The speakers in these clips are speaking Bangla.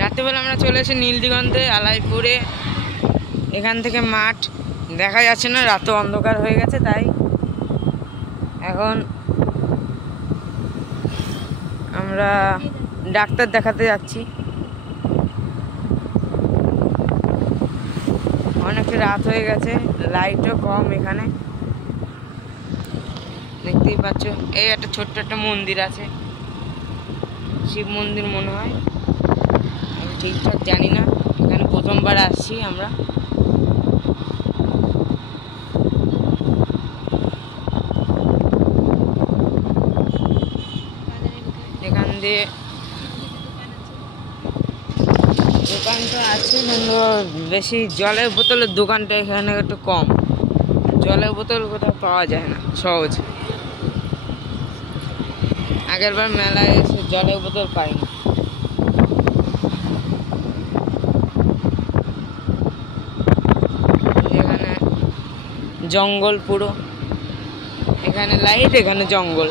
রাত্রেবেলা আমরা চলে এসে নীলদিগন্তে আলাইপুরে। এখান থেকে মাঠ দেখা যাচ্ছে না, রাত অন্ধকার হয়ে গেছে, তাই এখন আমরা ডাক্তার দেখাতে যাচ্ছি। অনেক রাত হয়ে গেছে, লাইটও কম এখানে, দেখতেই পাচ্ছ। এই একটা ছোট্ট একটা মন্দির আছে, শিব মন্দির মনে হয়, আমি ঠিকঠাক জানি না। এখানে প্রথমবার আসছি আমরা। এখান দিয়ে দোকান তো আছে, কিন্তু বেশি জলের বোতলের দোকানটা এখানে একটু কম। জলের বোতল কোথাও পাওয়া যায় না সহজ। আগের বার মেলায় এসে জলের বোতল পাইনি। এখানে জঙ্গল পুরো, এখানে লাইট, এখানে জঙ্গল।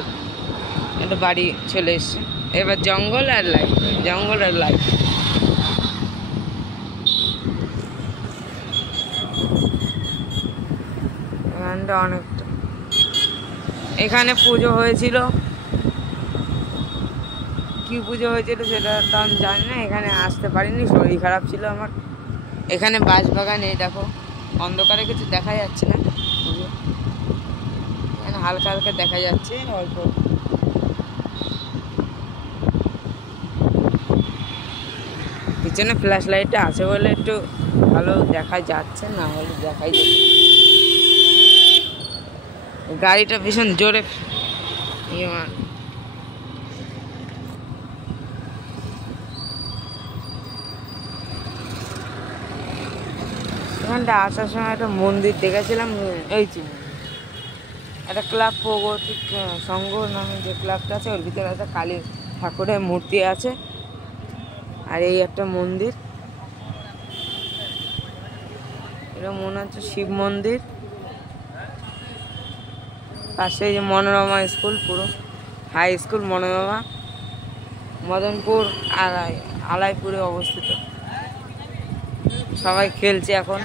একটা বাড়ি চলে এসছে, এবার জঙ্গল আর লাইট, জঙ্গল আর লাইট। এখানটা অনেকটা, এখানে পুজো হয়েছিল, কি পুজো হয়েছিল সেটা তো আমি জানি না। এখানে আসতে পারিনি, শরীর খারাপ ছিল আমার। এখানে বাঁশবাগান, এই দেখো অন্ধকারে কিছু দেখা যাচ্ছে না, এখানে হালকা হালকা দেখা যাচ্ছে অল্প। পিছনে ফ্ল্যাশ লাইটটা আছে বলে একটু ভালো দেখা যাচ্ছে, না হলে দেখাই যাচ্ছে। গাড়িটা ভীষণ জোরে এখানটা আসার সময় একটা মন্দির দেখেছিলাম, এই একটা ক্লাব, প্রগতি সংঘ নামে যে ক্লাবটা আছে, ওর ভিতরে একটা কালী ঠাকুরের মূর্তি আছে, আর এই একটা মন্দির। এটা মনে হচ্ছে শিব মন্দির। পাশে যে মনোরমা স্কুল, পুরো হাই স্কুল মনোরমা, মদনপুর আলাইপুরে অবস্থিত। সবাই খেলছে এখন,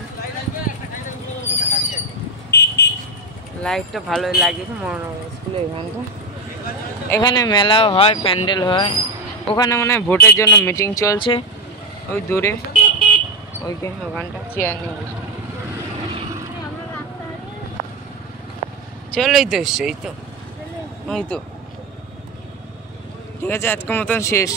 লাইটটা ভালোই লাগিয়েছে মনোরমা স্কুলে। এখানে মেলাও হয়, প্যান্ডেল হয়। ওখানে মনে হয় ভোটের জন্য মিটিং চলছে, ওই দূরে ওখানটা চেয়ার নিয়ে বসে। চলোই তো এসছে, এই তো ঠিক আছে, আজকের মতন শেষ।